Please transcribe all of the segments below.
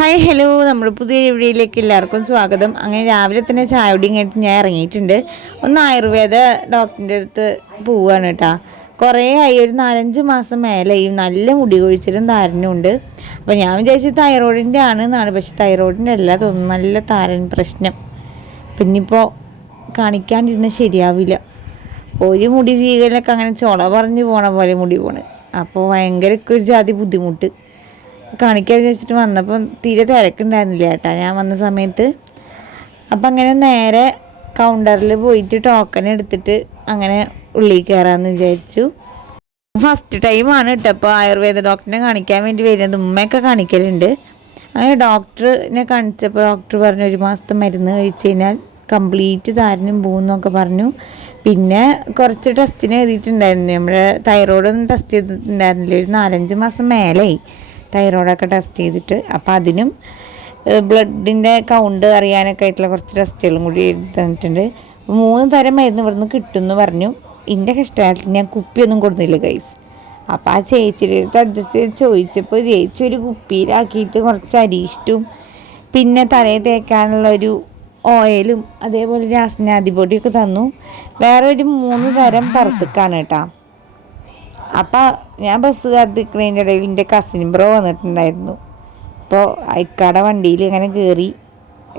Hi hello, നമ്മുടെ പുതിയ വീഡിയോയിലേക്ക് എല്ലാവർക്കും സ്വാഗതം. അങ്ങനെ രാവിലെ തന്നെ ചായ കുടിയും കഴിഞ്ഞിട്ട് ഞാൻ ഇറങ്ങിയിട്ടുണ്ട്. ഒന്ന് ആയുർവേദ ഡോക്ടറിൻ്റെ അടുത്ത് പോവുകയാണ് കേട്ടോ. കുറേ ആയി, ഒരു 4-5 മാസം മേലെയും നല്ല മുടി കൊഴിച്ചിലും താരനും ഉണ്ട്. അപ്പോൾ ഞാൻ വിചാരിച്ചത് തൈറോയിഡിൻ്റെ ആണെന്നാണ്, പക്ഷെ തൈറോയിഡിൻ്റെ അല്ല തോന്നുന്നു, നല്ല താരൻ പ്രശ്നം. പിന്നിപ്പോൾ കാണിക്കാണ്ടിരുന്നാൽ ശരിയാവില്ല. ഒരു മുടി ചീകലൊക്കെ അങ്ങനെ ചുള പറഞ്ഞ് പോണ പോലെ മുടി പോണ്. അപ്പോൾ ഭയങ്കര ഒരു ജാതി ബുദ്ധിമുട്ട്. കാണിക്കാൻ വിചാരിച്ചിട്ട് വന്നപ്പം തീരെ തിരക്കുണ്ടായിരുന്നില്ല കേട്ടോ ഞാൻ വന്ന സമയത്ത്. അപ്പം അങ്ങനെ നേരെ കൗണ്ടറിൽ പോയിട്ട് ടോക്കൺ എടുത്തിട്ട് അങ്ങനെ ഉള്ളിൽ കയറാമെന്ന് വിചാരിച്ചു. ഫസ്റ്റ് ടൈമാണ് കേട്ടോ അപ്പോൾ ആയുർവേദ ഡോക്ടറിനെ കാണിക്കാൻ വേണ്ടി വരുന്നത്. ഉമ്മയൊക്കെ കാണിക്കലുണ്ട്. അങ്ങനെ ഡോക്ടറിനെ കാണിച്ചപ്പോൾ ഡോക്ടർ പറഞ്ഞു 1 മാസത്തെ മരുന്ന് കഴിച്ച് കഴിഞ്ഞാൽ കംപ്ലീറ്റ് താരനും പോകുന്നൊക്കെ പറഞ്ഞു. പിന്നെ കുറച്ച് ടെസ്റ്റിന് എഴുതിയിട്ടുണ്ടായിരുന്നു. നമ്മുടെ തൈറോയിഡൊന്നും ടെസ്റ്റ് ചെയ്തിട്ടുണ്ടായിരുന്നില്ല. ഒരു 4-5 മാസം മേലെയായി തൈറോയിഡൊക്കെ ടെസ്റ്റ് ചെയ്തിട്ട്. അപ്പോൾ അതിനും ബ്ലഡിൻ്റെ കൗണ്ട് അറിയാനൊക്കെ ആയിട്ടുള്ള കുറച്ച് ടെസ്റ്റുകളും കൂടി എഴുതി തന്നിട്ടുണ്ട്. 3 തരം മരുന്ന് ഇവിടുന്ന് കിട്ടുമെന്ന് പറഞ്ഞു. എൻ്റെ കഷ്ടകാലത്തിൽ ഞാൻ കുപ്പിയൊന്നും കൊടുത്തില്ല ഗൈസ്. അപ്പോൾ ആ ചേച്ചിയുടെ അടുത്ത് അഡ്ജസ്റ്റ് ചെയ്ത് ചോദിച്ചപ്പോൾ ചേച്ചി ഒരു കുപ്പിയിലാക്കിയിട്ട് കുറച്ച് അരീഷ്ടും പിന്നെ തലയിൽ തേക്കാനുള്ളൊരു ഓയിലും അതേപോലെ രാസനാദി പൊടിയൊക്കെ തന്നു. വേറെ ഒരു 3 തരം പുറത്തേക്കാണ് കേട്ടോ. അപ്പോൾ ഞാൻ ബസ് കാത്തിക്കുന്നതിൻ്റെ ഇടയിൽ എൻ്റെ കസിൻ ബ്രോ വന്നിട്ടുണ്ടായിരുന്നു. അപ്പോൾ അയക്കാടെ വണ്ടിയിൽ ഇങ്ങനെ കയറി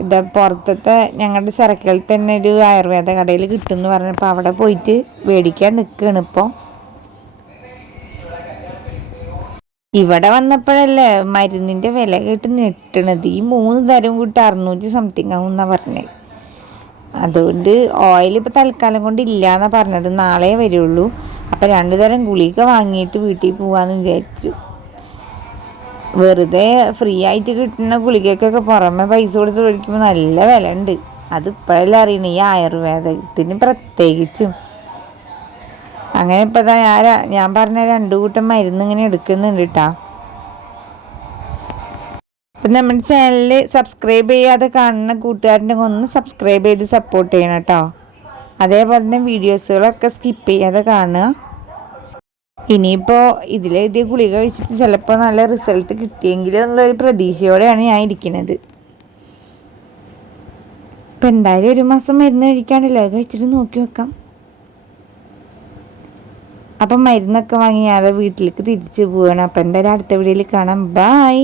ഇതാ പുറത്തത്തെ ഞങ്ങളുടെ ചിറക്കൽ തന്നെ ഒരു ആയുർവേദ കടയിൽ കിട്ടുമെന്ന് പറഞ്ഞപ്പോൾ അവിടെ പോയിട്ട് മേടിക്കാൻ നിൽക്കുകയാണ്. ഇപ്പോൾ ഇവിടെ വന്നപ്പോഴല്ലേ മരുന്നിൻ്റെ വില കേട്ട് ഞെട്ടണത്. ഈ 3 തരം കൂട്ടി 600 സംതിങ് ആവും എന്നാണ് പറഞ്ഞത്. അതുകൊണ്ട് ഓയിൽ ഇപ്പോൾ തൽക്കാലം കൊണ്ട് ഇല്ല എന്നാണ് പറഞ്ഞത്, നാളെ വരുള്ളൂ. അപ്പോൾ 2 തരം ഗുളിക വാങ്ങിയിട്ട് വീട്ടിൽ പോകാമെന്ന് വിചാരിച്ചു. വെറുതെ ഫ്രീ ആയിട്ട് കിട്ടുന്ന ഗുളികയ്ക്കൊക്കെ പുറമെ പൈസ കൊടുത്ത് മേടിക്കുമ്പോൾ നല്ല വില ഉണ്ട്. അതിപ്പോഴല്ലേ അറിയണേ, ഈ ആയുർവേദത്തിന് പ്രത്യേകിച്ചും. അങ്ങനെ ഇപ്പോൾ ഞാൻ പറഞ്ഞ 2 കൂട്ടം മരുന്ന് ഇങ്ങനെ എടുക്കുന്നുണ്ട് കേട്ടോ. അപ്പം നമ്മുടെ ചാനലിൽ സബ്സ്ക്രൈബ് ചെയ്യാതെ കാണുന്ന കൂട്ടുകാരൻ്റെ ഒന്ന് സബ്സ്ക്രൈബ് ചെയ്ത് സപ്പോർട്ട് ചെയ്യണം കേട്ടോ. അതേപോലെ തന്നെ വീഡിയോസുകളൊക്കെ സ്കിപ്പ് ചെയ്യാതെ കാണുക. ഇനിയിപ്പോൾ ഇതിലെഴുതിയ ഗുളിക കഴിച്ചിട്ട് ചിലപ്പോൾ നല്ല റിസൾട്ട് കിട്ടിയെങ്കിലും എന്നുള്ളൊരു പ്രതീക്ഷയോടെയാണ് ഞാൻ ഇരിക്കുന്നത്. ഇപ്പം എന്തായാലും 1 മാസം മരുന്ന് കഴിക്കാണ്ടല്ലോ, അത് കഴിച്ചിട്ട് നോക്കി വെക്കാം. അപ്പം മരുന്നൊക്കെ വാങ്ങി ഞാൻ വീട്ടിലേക്ക് തിരിച്ചു പോവുകയാണ്. അപ്പം എന്തായാലും അടുത്ത വീഡിയോയിൽ കാണാം. ബൈ.